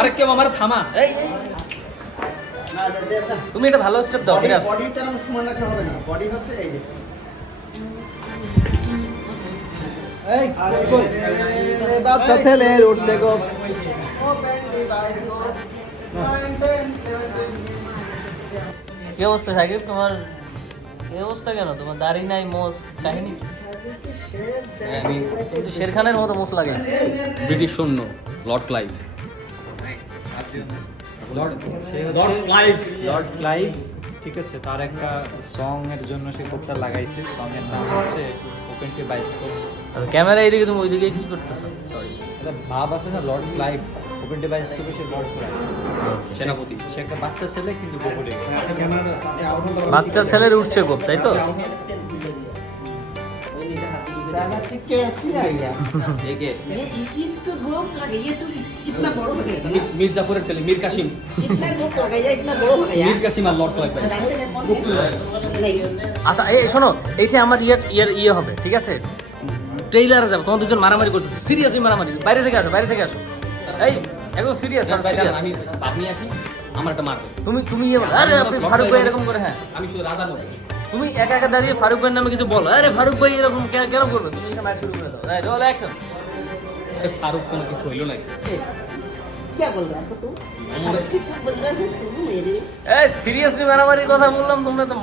আরে কেউ আমার থামা। তুমি এটা ভালো স্টেপ দাও। বডিতে এরকম সমান রাখতে হবে না, বডি হচ্ছে এই যে এই কই বাচ্চা ছেলে উঠছে গো কি অবস্থা সাকিব তোমার? এই অবস্থা কেন? তোমার দাড়ি নাই, মোজ, কাহিনী আমি কিন্তু শের খানের মতো মোজ লাগে। ব্রিটিশ সৈন্য লর্ড ক্লাইভ। লর্ড ক্লাইভ, ঠিক আছে, তার একটা সং এর জন্য সে কোপটা লাগাইছে। সং এর নাম হচ্ছে ওপেন টু বাইস্কোপ। আচ্ছা, ক্যামেরা এইদিকে, তুমি ওইদিকে কি করতেছো? সরি, এটা ভাব আছে না, লর্ড ক্লাইভ ওপেন টু বাইস্কোপে সে লর্ড ক্লাইভ সেনাপতি। সে একটা বাচ্চা ছেলে কিন্তু গোপনে গেছে। বাচ্চা ছেলের উঠছে গোপ, তাই তো? कैसी आई यार একে ये इसको गोप लगाइए तो इतना बड़ा हो गया মির্জাপুরের ছেলে মীর কাসিম। इतना गोप लगाइए इतना बड़ा हो गया মীর কাসিম আর লর্ড ক্লাইভ ভাই। नहीं আচ্ছা এই শোনো, এইটা আমার ইয়ে হবে, ঠিক আছে? ট্রেইলারে যাবো, তোমার দুজন মারামারি করতেছো, সিরিয়াসলি মারামারি। বাইরে থেকে আসো, বাইরে থেকে আসো। এই একদম সিরিয়াস। আমি বাদ নিয়ে আসি, আমার একটা মারবে। তুমি ইয়ে বলো, আরে আপনি ফারুক ভাই এরকম করে, হ্যাঁ আমি শুধু রাজার মতো। তুমি একা একা দাঁড়িয়ে ফারুক ভাইয়ের নামে কিছু বলো, আরে ফারুক ভাই এরকম কেন করবে? তুমি এটা মার শুরু করে দাও, এই রোল অ্যাকশন। আরে ফারুক কোনো কিছু হইলো না। क्या बोल रहा है तू कुछ बोल रहा है तू मेरे এই সিরিয়াসলি মারামারির কথা বললাম, তোমরা তো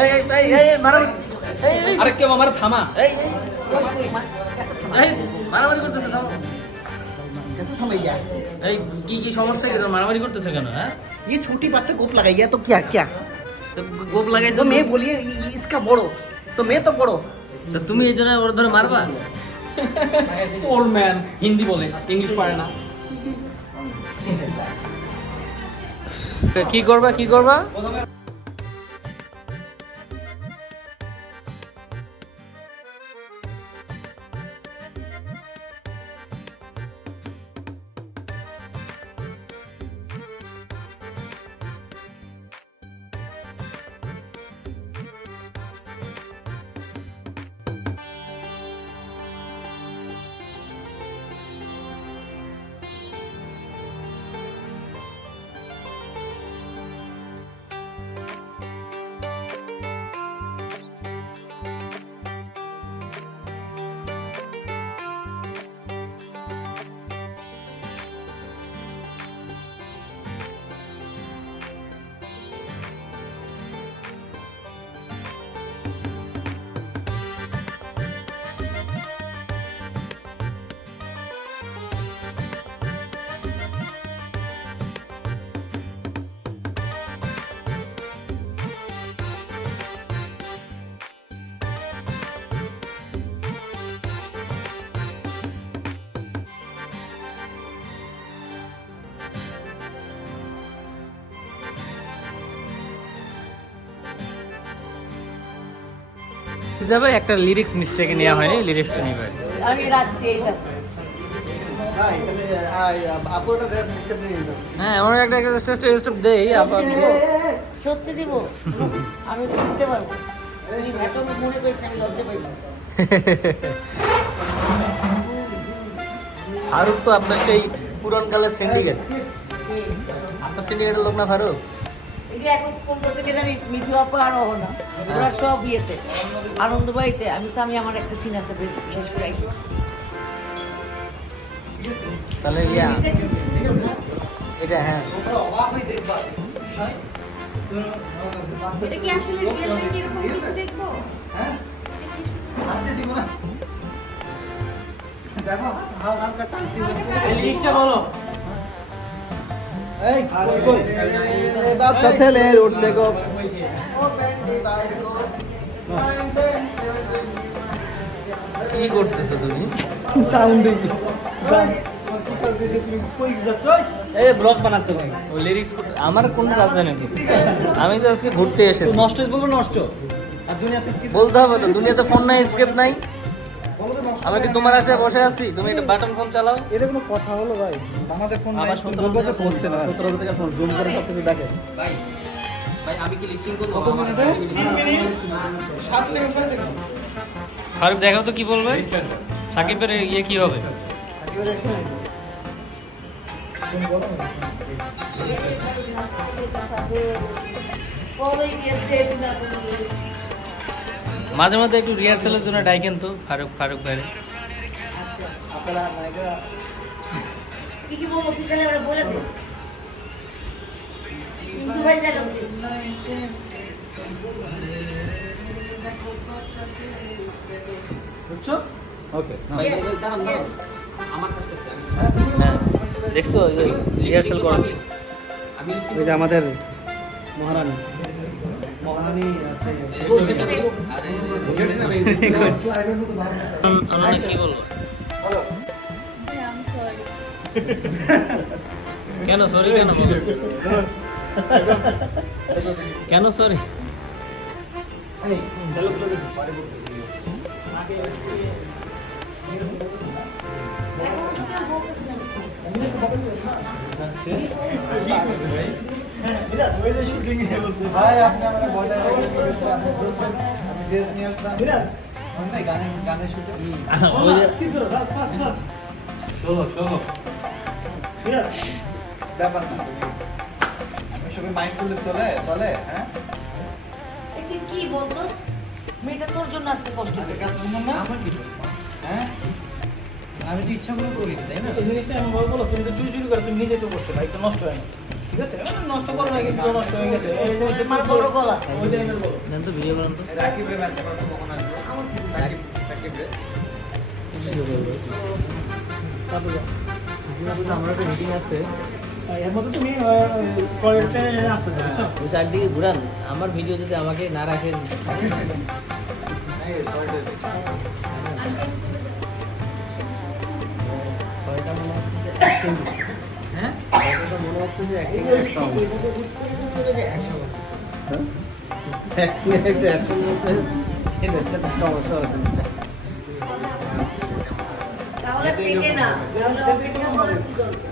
এই এই এই এই মারামারি, এই এই আরে কেউ আমার থামা। এই এই মারামারি করতেছে, থামো। कैसे समझ गया এই কি সমস্যা? কি তোমরা মারামারি করতেছে কেন? হ্যাঁ, ये छोटी बच्चा गोप लगाएगा तो क्या क्या তো গোপ লাগাইছো तो मैं बोलिए इसका बड़ो तो मैं तो बड़ो তো তুমি এই জন্য ওর ধরে মারবা? ওল্ড ম্যান হিন্দি বলে, ইংলিশ পারে না। কি করবা, কি করবা? যাবে একটা লিরিক্স মিস্টেকে নেওয়া হয়নি, লিরিক্স নিবে। আমি রাখছি এইটা। আপনার ড্রেস সিস্টেম নিয়ে নিল হ্যাঁ, আমরা একটা স্টেপ দেই আবার। সত্যি দিব, আমি তো দিতে পারবো। তুমি এত মনে করিস না, আমি লজ্জা পাইছি। ফারুক তো আপনার সেই পুরনকালের সিন্ডিকেট। আপনার সিন্ডিকেটের লোক না ফারুক? এই যে এখন ফোন করতে কে জানিস, মিঠু আপা আর না ওরা সব বিয়েতে আনন্দ বাড়িতে। আমি আমার একটা সিন আছে, শেষ করে আইছি। তাহলে ইয়া এটা, হ্যাঁ এটা কি আসলে রিয়েল নাকি এরকম কিছু দেখবো? দেখো হালকা টাচ দিও লিরিক্সটা বলো। এই কই বাচ্চা ছেলে উঠছে গো কি করতেছো তুমি? সাউন্ডিং এই ব্লগ বানাচ্ছে ভাই ও লিরিক্স আমার কোন কাজ জানে নাকি? আমি তো আজকে ঘুরতে এসেছি। নষ্ট বলবো নষ্ট আর দুনিয়াতে স্ক্রিপ্ট বলতে হবে তো, দুনিয়াতে ফোন নাই, স্ক্রিপ্ট নাই। আমি কি তোমার আশায় বসে আছি? তুমি একটা বাটন ফোন চালাও। এটা কোনো কথা হলো ভাই? আমাদের ফোন আবার 17 বছর পড়ছে না 17,000 টাকা ফোন জুম করে সব কিছু দেখে ভাই ভাই আমি কি লিপসিং করব? কত মিনিটে 7 সেকেন্ড 6 সেকেন্ড ফারুক দেখাও তো কি বলবে, সাকিবের ইয়ে কি হবে? মাঝে মাঝে একটু রিহার্সালের জন্য ডাইকেন তো ফারুক বাইরে। কি কি বলবো তুই তাহলে ওরা বলে দে দুবাই যাইলাম বুঝছো? ওকে আমার কাছ থেকে হ্যাঁ দেখছো রিহার্সাল করাচ্ছি। ওই যে আমাদের মহারানী মহারানী আছে আমরা কি বলবো? I'm sorry. কেন সরি কেন বলো? কেন সরি? ভাই আপনি আমাকে বজায় রেখেছেন আপনি বলতেন আমি ড্রেস নিয়ে আসলাম বিরাজ মানে গানের শুটে ওই যে চলো বিরাজ ব্যাপার না আমি সবাই মাইন্ড করলে চলে হ্যাঁ তুই কি বলতো মেয়েটা তোর জন্য আজকে কষ্ট আজকে কাজ শুনুন না আমার কি হ্যাঁ আমি তো ইচ্ছা করে করি তাই না? এই জিনিসটা আমি বলবো তুমি তো চুরি চুরি করে তুমি নিজে তো করছো ভাই তো নষ্ট হয় না ঠিক আছে নষ্ট করো না কিন্তু নষ্ট হয়ে গেছে এই জিনিসটা আমার বড় গলা ওই টাইমের বলো দেন তো ভিডিও করেন তো। রাকিব রে ম্যাচ করতে কখন আসবে রাকিব রে আমরা একটা মিটিং আছে। এর মধ্যে তুমি কয়েকটা আসতে চাও ওই চারদিকে ঘুরান, আমার ভিডিও যদি আমাকে না রাখেন। ছয়টা মনে হচ্ছে যে acting দিচ্ছে। হ্যাঁ ছয়টা মনে হচ্ছে যে acting করতে হবে। চলে যায় 100 বছর। Acting একটা action বলতে এটা একটা সমস্যা হবে। তাহলে থেকে না তাহলে অপেক্ষা করার কি দরকার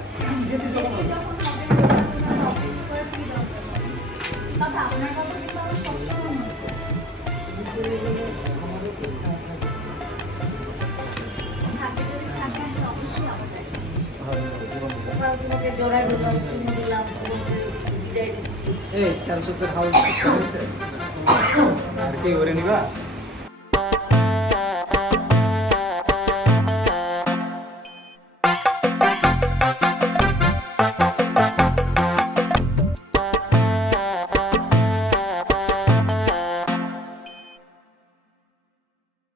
কথা আপনার কথা কিন্তু আমার সবসময় মনে পড়ে। থাকে যদি থাকে আমি অবশ্যই আবার দেখবো। ওরা তোমাকে জড়াই দিলাম তুমি দিলাম তোমাকে বিদায় দিচ্ছি এই 1300 হাউস হয়েছে আর কি করে নিবা